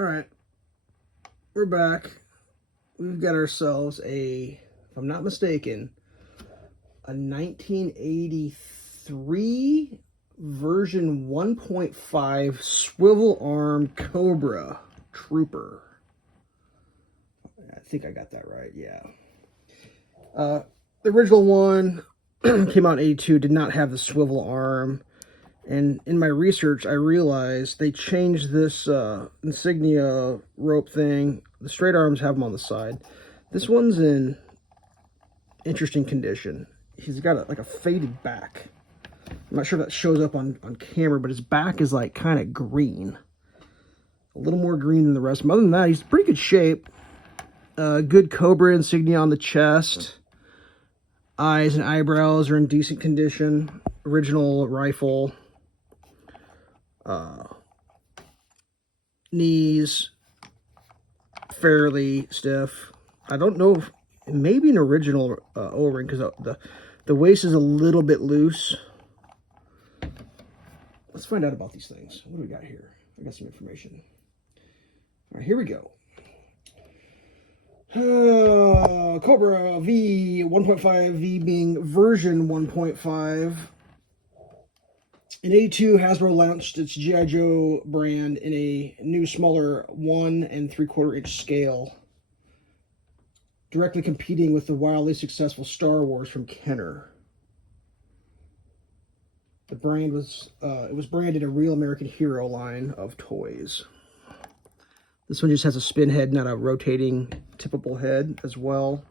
All right, we're back. We've got ourselves a, if I'm not mistaken, a 1983 version 1.5 swivel arm Cobra Trooper. I think I got that right, yeah. The original one came out in 82, did not have the swivel arm. And in my research, I realized they changed this insignia rope thing. The straight arms have them on the side. This one's in interesting condition. He's got like a faded back. I'm not sure if that shows up on camera, but his back is like kind of green. A little more green than the rest of him. Other than that, he's in pretty good shape. Good Cobra insignia on the chest. Eyes and eyebrows are in decent condition. Original rifle. Knees fairly stiff. I don't know if maybe an original O-ring because the waist is a little bit loose. Let's find out about these things. What do we got here? I got some information. All right, here we go. Cobra V 1.5, V being version 1.5. In 82, Hasbro launched its G.I. Joe brand in a new, smaller 1 3/4 inch scale, directly competing with the wildly successful Star Wars from Kenner. The brand was it was branded a real American hero line of toys. This one just has a spin head, not a rotating tippable head as well.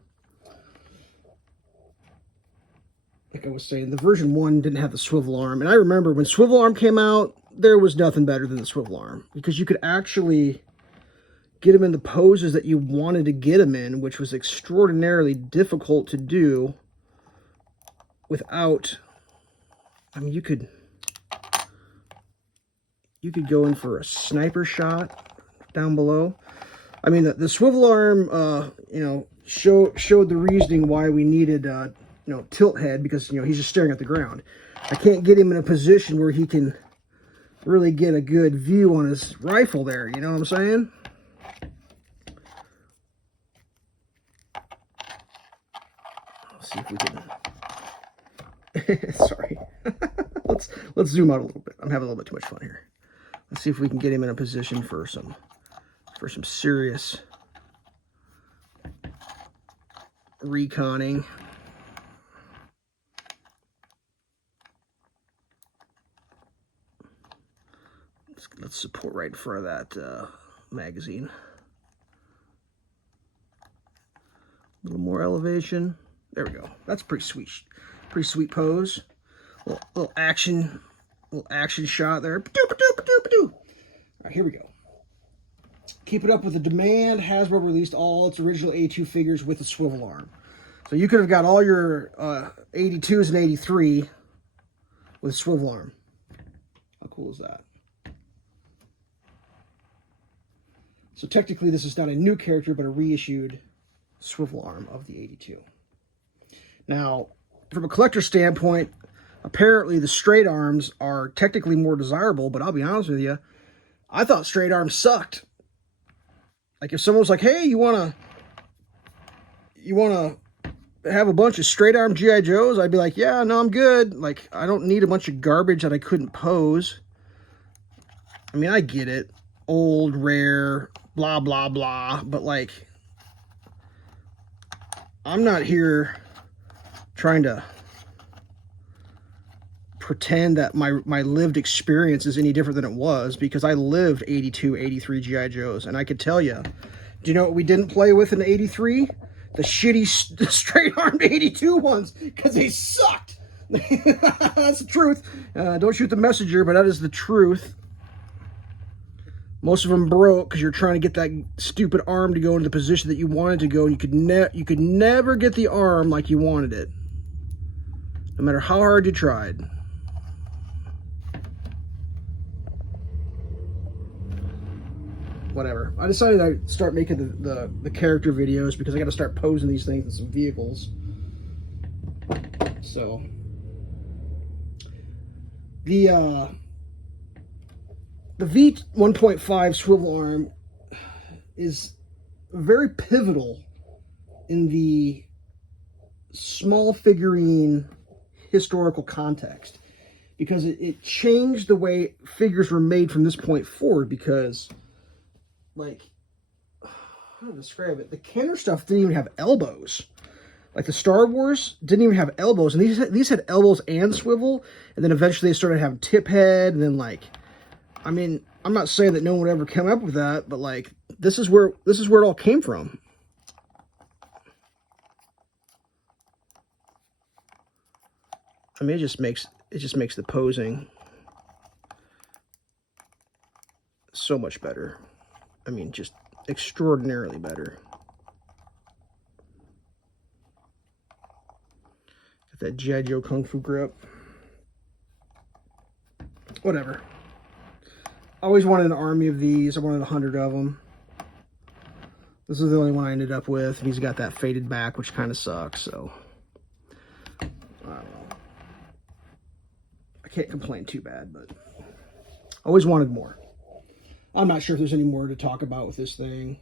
Like I was saying, the version 1 didn't have the swivel arm. And I remember when swivel arm came out, there was nothing better than the swivel arm. Because you could actually get him in the poses that you wanted to get him in, which was extraordinarily difficult to do without... I mean, you could go in for a sniper shot down below. I mean, the swivel arm, showed the reasoning why we needed... tilt head, because he's just staring at the ground. I can't get him in a position where he can really get a good view on his rifle there, you know what I'm saying? Let's see if we can sorry. let's zoom out a little bit. I'm having a little bit too much fun here. Let's see if we can get him in a position for some serious reconning. Let's support right in front of that magazine. A little more elevation. There we go. That's pretty sweet pose. Little action shot there. All right, here we go. Keep it up with the demand. Hasbro released all its original 82 figures with a swivel arm. So you could have got all your 82s and 83 with a swivel arm. How cool is that? So technically, this is not a new character, but a reissued swivel arm of the 82. Now, from a collector standpoint, apparently the straight arms are technically more desirable, but I'll be honest with you, I thought straight arms sucked. Like if someone was like, hey, you wanna have a bunch of straight arm G.I. Joes? I'd be like, yeah, no, I'm good. Like, I don't need a bunch of garbage that I couldn't pose. I mean, I get it. Old, rare, blah, blah, blah. But, like, I'm not here trying to pretend that my lived experience is any different than it was, because I lived 82, 83 G.I. Joes. And I could tell you, do you know what we didn't play with in 83? The shitty straight-armed 82 ones, because they sucked. That's the truth. Don't shoot the messenger, but that is the truth. Most of them broke because you're trying to get that stupid arm to go into the position that you wanted to go, and you could never get the arm like you wanted it, no matter how hard you tried. Whatever. I decided I'd start making the character videos because I got to start posing these things in some vehicles. So the V 1.5 swivel arm is very pivotal in the small figurine historical context, because it changed the way figures were made from this point forward. Because, like, how to describe it? The Kenner stuff didn't even have elbows. Like the Star Wars didn't even have elbows, and these had elbows and swivel, and then eventually they started having tip head, and then, like, I mean, I'm not saying that no one would ever come up with that, but like this is where it all came from. I mean, it just makes the posing so much better. I mean, just extraordinarily better. Got that G.I. Joe Kung Fu grip. Whatever. I always wanted an army of these. I wanted 100 of them. This is the only one I ended up with. And he's got that faded back, which kind of sucks. So, I don't know. I can't complain too bad, but I always wanted more. I'm not sure if there's any more to talk about with this thing.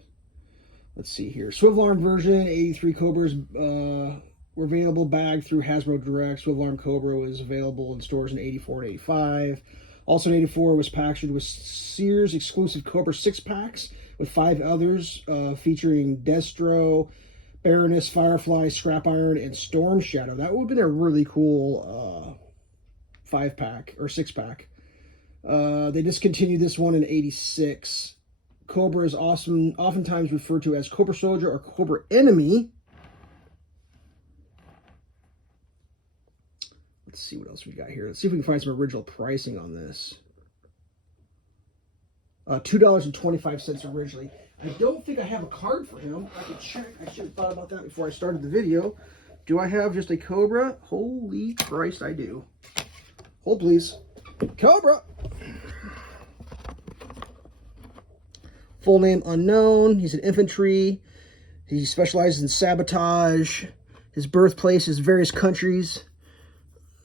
Let's see here. Swivel-arm version, 83 Cobras were available bagged through Hasbro Direct. Swivel-arm Cobra was available in stores in 84 and 85. Also in 84 was packaged with Sears Exclusive Cobra 6-packs with 5 others featuring Destro, Baroness, Firefly, Scrap Iron, and Storm Shadow. That would have been a really cool 5-pack or 6-pack. They discontinued this one in 86. Cobra is oftentimes referred to as Cobra Soldier or Cobra Enemy. Let's see what else we got here. Let's see if we can find some original pricing on this. $2.25 originally. I don't think I have a card for him. I can check. I should have thought about that before I started the video. Do I have just a Cobra? Holy Christ, I do. Hold, please. Cobra! Full name unknown. He's an infantry. He specializes in sabotage. His birthplace is various countries.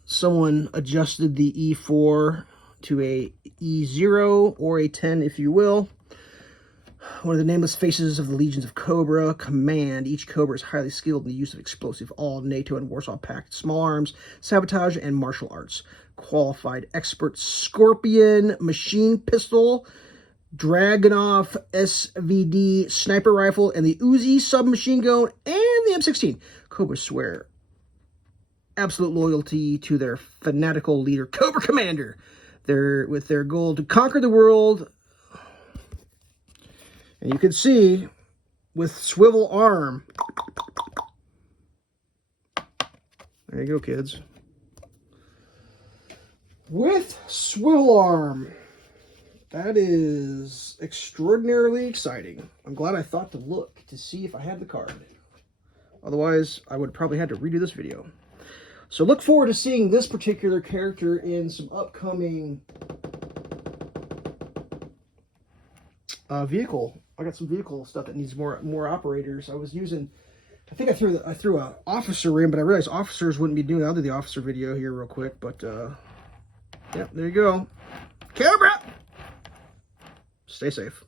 Someone adjusted the E4 to a E0 or a 10, if you will. One of the nameless faces of the legions of Cobra. Command. Each Cobra is highly skilled in the use of explosive all NATO and Warsaw Pact small arms, sabotage, and martial arts. Qualified expert Scorpion machine pistol, Dragunov SVD sniper rifle, and the Uzi submachine gun, and the M16. Cobras swear absolute loyalty to their fanatical leader, Cobra Commander. With their goal to conquer the world. And you can see with swivel arm. There you go, kids. With swivel arm. That is extraordinarily exciting. I'm glad I thought to look to see if I had the card. Otherwise, I would probably had to redo this video. So look forward to seeing this particular character in some upcoming vehicle. I got some vehicle stuff that needs more operators. I was using, I think I threw an officer in, but I realized officers wouldn't be doing that. I'll do the officer video here real quick, but yeah, there you go. Cobra! Stay safe.